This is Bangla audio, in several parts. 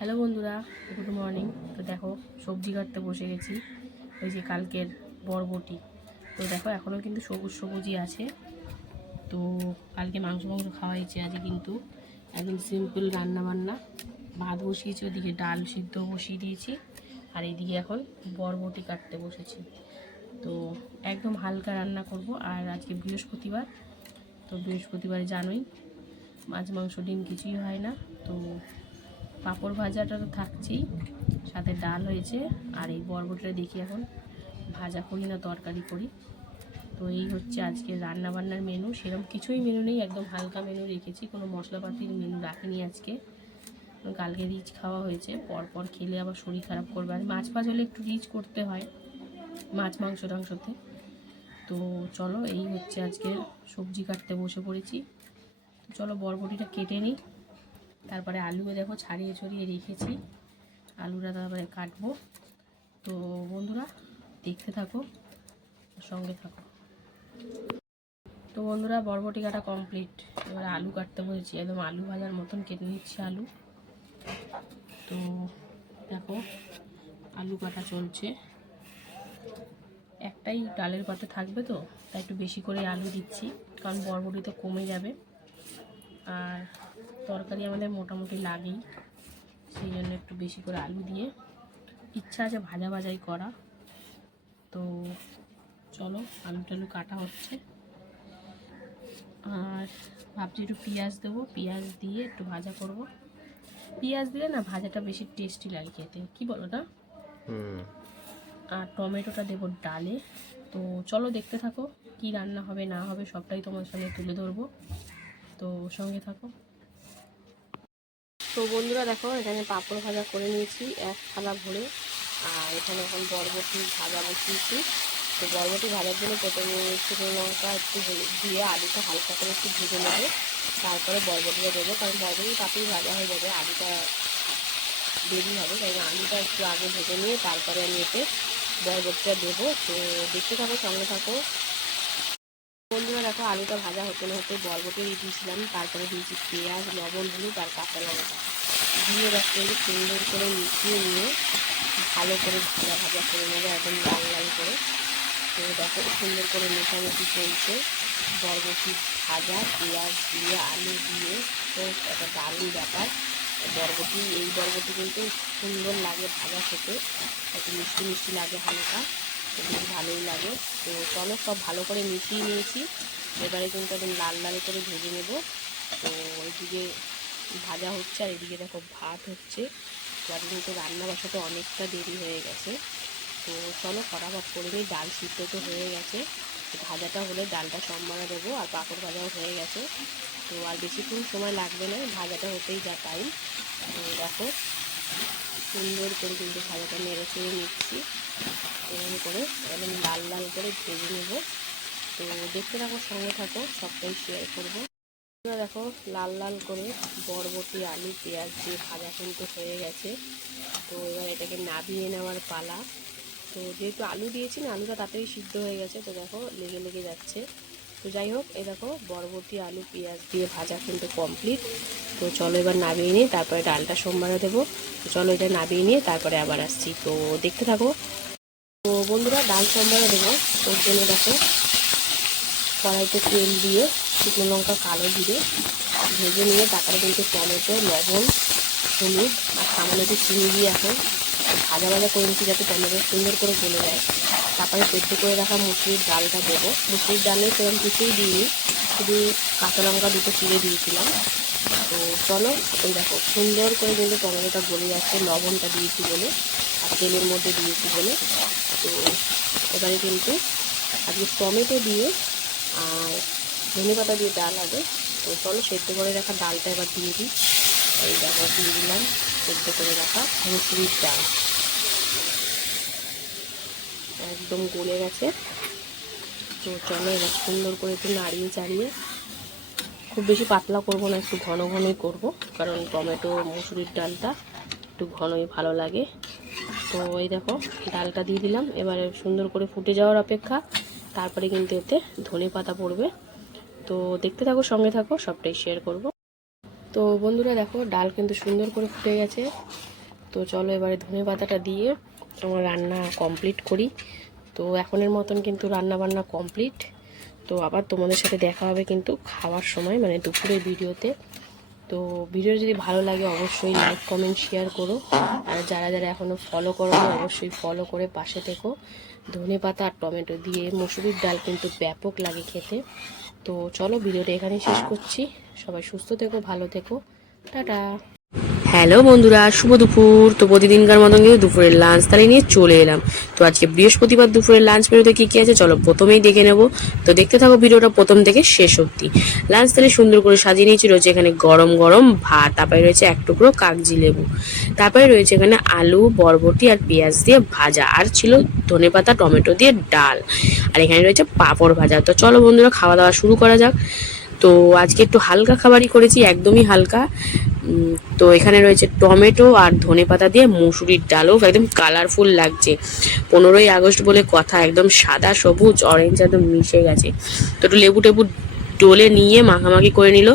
হ্যালো বন্ধুরা, গুড মর্নিং। তো দেখো, সবজি কাটতে বসে গেছি। ওই যে কালকের বরবটি। তো দেখো, এখনও কিন্তু সবুজ সবুজই আছে। তো কালকে মাংস মাংস খাওয়া হয়েছে, আজকে কিন্তু একদম সিম্পল রান্না বান্না। ভাত বসিয়েছি, ওদিকে ডাল সিদ্ধ বসিয়ে দিয়েছি। আর এইদিকে এখন বরবটি কাটতে বসেছি। তো একদম হালকা রান্না করব। আর আজকে বৃহস্পতিবার, তো বৃহস্পতিবার জানোই, মাছ মাংস, ডিম কিছুই হয় না। তো পাঁপড় ভাজাটা তো থাকছেই। সাথে ডাল হয়েছে, আর এই বরবটিটা দেখি এখন। ভাজা করি না, তরকারি করি। তো এই হচ্ছে আজকে রান্না বান্নার মেনু সেরকম কিছুই মেনু নেই, একদম হালকা মেনু রেখেছি। কোনো মশলাপাতির মেনু রাখিনি আজকে। কালকে রিচ খাওয়া হয়েছে, পরপর খেলে আবার শরীর খারাপ করবে। আর মাছ ফাছ হলে একটু রিচ করতে হয়, মাছ মাংস টাংসতে। তো চলো, এই হচ্ছে আজকে সবজি কাটতে বসে পড়েছি। চলো বরবটিটা কেটে নিই। তারপরে আলুও দেখো ছাড়িয়ে ছড়িয়ে রেখেছি। আলুটা তারপরে কাটবো। তো বন্ধুরা, দেখতে থাকো, সঙ্গে থাকো। তো বন্ধুরা বরবটি কাটা কমপ্লিট এবার আলু কাটতে বলেছি, একদম আলু ভাজার মতন কেটে নিচ্ছি আলু। তো দেখো, আলু কাটা চলছে। একটাই ডালের পাতে থাকবে তো, তাই একটু বেশি করে আলু দিচ্ছি, কারণ বরবটি তো কমে যাবে। আর তরকারি আমাদের মোটামুটি লাগেই। সেই জন্য একটু বেশি করে আলু দিয়ে। ইচ্ছা আছে ভাজা ভাজাই করা। তো চলো আলু টালু কাটা হচ্ছে। আর ভাবছি একটু পেঁয়াজ দেবো। পেঁয়াজ দিয়ে একটু ভাজা করব। পেঁয়াজ দিলে না ভাজাটা বেশি টেস্টি লাগে খেতে। কি বলো না? আর টমেটোটা দেবো ডালে। তো চলো দেখতে থাকো কি রান্না হবে না হবে সবটাই তোমার সঙ্গে তুলে ধরবো। তো সঙ্গে থাকো। তো বন্ধুরা দেখো, এখানে পাঁপড় ভাজা করে নিয়েছি, এক থালা ভরে। আর এখানে এখন বরবটি ভাজা বসিয়েছি। তো বরবটি ভাজার জন্য প্রথমে শুকনো লঙ্কা, একটু দিয়ে আলুটা হালকা করে একটু ভেজে নেবে। তারপরে বরবটিটা দেবো, কারণ বরবটি তাতেই ভাজা হয়ে যাবে, আলুটা দেরি হবে তাই আলুটা একটু আগে ভেজে নিয়ে তারপরে আমি এতে বরবটিটা দেবো। তো দেখতে থাকো, সঙ্গে থাকো। বন্ধুরা দেখো আলুটা ভাজা হতে না, হতে বরবটি দিয়ে দিয়েছিলাম তারপরে দিয়েছি পেঁয়াজ, লবণ, হলুদ আর কাঁচা লঙ্কা। দিয়ে দেখো একটু সুন্দর করে মিশিয়ে নিয়ে ভালো করে ভাজা ভাজা করে নেব, একদম লাল লাল করে। তো দেখো সুন্দর করে মেশামেশি চলছে, বরবটি ভাজা, পেঁয়াজ দিয়ে, আলু দিয়ে, তো একটা দারুণ ব্যাপার। বরবটি, এই বরবটি কিন্তু সুন্দর লাগে ভাজা খেতে, একটু মিষ্টি মিষ্টি লাগে হালকা। বেশ ভালোই লাগে। তো চলো সব ভালো করে মিশিয়ে নিয়েছি। এবারে কিন্তু একদম লাল লাল করে ভেজে নেব। তো ওইদিকে ভাজা হচ্ছে আর এদিকে দেখো ভাত হচ্ছে। তো আজকে কিন্তু রান্না বসাতে অনেকটা দেরি হয়ে গেছে। তো চলো ফটাফট করে নিই, ডাল সিদ্ধ তো হয়ে গেছে। ভাজাটা হলে ডালটা সম্মানা দেবো আর পাঁপড় ভাজাও হয়ে গেছে। তো আর বেশিক্ষণ সময় লাগবে না, ভাজাটা হতেই যা টাইম। দেখো সুন্দর করে কিন্তু ভাজাটা নেড়ে চেড়ে নিচ্ছি। এরকম করে একদম লাল লাল করে ভেজে নেব। তো দেখতে থাকো, সঙ্গে থাকো, সবটাই শেয়ার করব। দেখো, লাল লাল করে বরবটি, আলু, পেঁয়াজ দিয়ে ভাজা কিন্তু হয়ে গেছে। তো এবার এটাকে নাবিয়ে নেওয়ার পালা। তো যেহেতু আলু দিয়েছি না, আলুটা তাড়াতাড়ি সিদ্ধ হয়ে গেছে, তো দেখো, লেগে লেগে যাচ্ছে। তো যাই হোক, এ দেখো, বরবটি, আলু, পেঁয়াজ দিয়ে ভাজা কিন্তু কমপ্লিট তো চলো এবার নামিয়ে নিয়ে তারপরে ডালটা সোমবারে দেবো। তো চলো এটা নামিয়ে নিয়ে তারপরে আবার আসছি। তো দেখতে থাকো ডাল সোমবারে দেবো। ওর জন্য দেখো কড়াইতে তেল দিয়ে শুকনো লঙ্কা, কালো দিয়ে ভেজে নিয়ে তারপরে কিন্তু টমেটো, লবণ, হলুদ আর সামান্য একটু চিনি দিয়ে এখন ভাজা ভাজা করে নিচ্ছি যাতে টমেটো সুন্দর করে গলে যায়। তারপরে সেদ্ধ করে রাখা মুসুরির ডালটা দেবো। মুসুরির ডালে সেরকম কিছুই দিইনি, শুধু কাঁচা লঙ্কা দুটো চিড়ে দিয়েছিলাম। তো চলো, এই দেখো, সুন্দর করে কিন্তু টমেটোটা গলে যাচ্ছে, লবণটা দিয়েছি বলে, আর তেলের মধ্যে দিয়েছি বলে। তো এবারে কিন্তু আজকে টমেটো দিয়ে আর ধনে পাতা দিয়ে ডাল হবে। তো চলো, সেদ্ধ করে রাখা ডালটা এবার দিয়ে দিই। এই দেখো, দিয়ে দিলাম সেদ্ধ করে রাখা মুসুরির ডাল। একদম গলে গেছে। তো চলো, এবার সুন্দর করে একটু নাড়িয়ে চাড়িয়ে খুব বেশি পাতলা করব না, একটু ঘন ঘনই করব, কারণ টমেটো, মুসুরির ডালটা একটু ঘনই ভালো লাগে। তো এই দেখো, ডালটা দিয়ে দিলাম, এবারে সুন্দর করে ফুটে যাওয়ার অপেক্ষা, তারপরে কিন্তু এতে ধনে পাতা পড়বে। তো দেখতে থাকো, সঙ্গে থাকো, সবটাই শেয়ার করব। তো বন্ধুরা দেখো, ডাল কিন্তু সুন্দর করে ফুটে গেছে। তো চলো এবারে ধনে পাতাটা দিয়ে আমার রান্না কমপ্লিট করি। তো এখনের মতন কিন্তু রান্না বান্না কমপ্লিট তো আবার তোমাদের সাথে দেখা হবে কিন্তু খাওয়ার সময় মানে দুপুরের ভিডিওতে। তো ভিডিও যদি ভালো লাগে অবশ্যই লাইক কমেন্ট শেয়ার করো। আর যারা যারা এখনও ফলো করো অবশ্যই ফলো করে পাশে থেকো। ধনে পাতা আর টমেটো দিয়ে মুসুরির ডাল কিন্তু ব্যাপক লাগে খেতে। তো চলো ভিডিওটা এখানেই শেষ করছি। সবাই সুস্থ থেকো, ভালো থেকো। টাটা। হ্যালো বন্ধুরা, শুভ দুপুর। তো প্রতিদিনকার মতন কিন্তু দুপুরের লাঞ্চ তাহলে নিয়ে চলে এলাম। তো আজকে বৃহস্পতিবার দুপুরের লাঞ্চ মেনুতে কী কী আছে চলো প্রথমেই দেখে নেব। তো দেখতে থাকো ভিডিওটা প্রথম থেকে শেষ অবধি। লাঞ্চ তাহলে সুন্দর করে সাজিয়ে নিয়েছি রয়েছে এখানে গরম গরম ভাত, তারপরে রয়েছে এক টুকরো কাগজি লেবু, তারপরে রয়েছে এখানে আলু, বরবটি আর পেঁয়াজ দিয়ে ভাজা, আর ছিল ধনেপাতা টমেটো দিয়ে ডাল, আর এখানে রয়েছে পাঁপড় ভাজা। তো চলো বন্ধুরা, খাওয়া দাওয়া শুরু করা যাক। তো আজকে একটু হালকা খাবারই করেছি, একদমই হালকা। তো এখানে রয়েছে টমেটো আর ধনে পাতা দিয়ে মুসুরির ডালও, একদম কালারফুল লাগছে। পনেরোই আগস্ট বলে কথা, একদম সাদা, সবুজ অরেঞ্জ একদম মিশে গেছে। তো একটু লেবু টেবু ডোলে নিয়ে মাখামাখি করে নিল।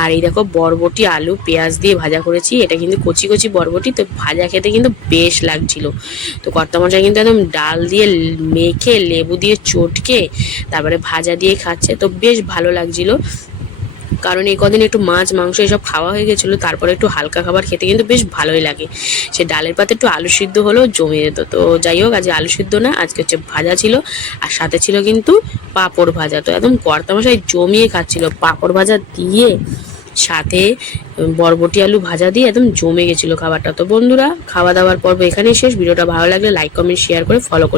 আর এই দেখো বরবটি, আলু, পেঁয়াজ দিয়ে ভাজা করেছি। এটা কিন্তু কচি কচি বরবটি, তো ভাজা খেতে কিন্তু বেশ লাগছিল। তো কর্তামশাই কিন্তু একদম ডাল দিয়ে মেখে, লেবু দিয়ে চটকে, তারপরে ভাজা দিয়ে খাচ্ছে। তো বেশ ভালো লাগছিল। কারণ এই কদিন একটু মাছ, মাংস এসব খাওয়া হয়ে গেছিল, তারপরে একটু হালকা খাবার খেতে কিন্তু বেশ ভালোই লাগে। সে ডালের পাতে একটু আলু সিদ্ধ হলেও জমে যেত। তো যাই হোক আজকে আলু সিদ্ধ না, আজকে হচ্ছে ভাজা ছিল, আর সাথে ছিল কিন্তু পাঁপড় ভাজা। তো একদম কর্তামশাই জমিয়ে খাচ্ছিল, পাঁপড় ভাজা দিয়ে সাথে বরবটি আলু ভাজা দিয়ে একদম জমে গেছিল খাবারটা। তো বন্ধুরা, খাওয়া দাওয়ার পর্ব এখানেই শেষ। ভিডিওটা ভালো লাগলে লাইক কমেন্ট শেয়ার করে ফলো করে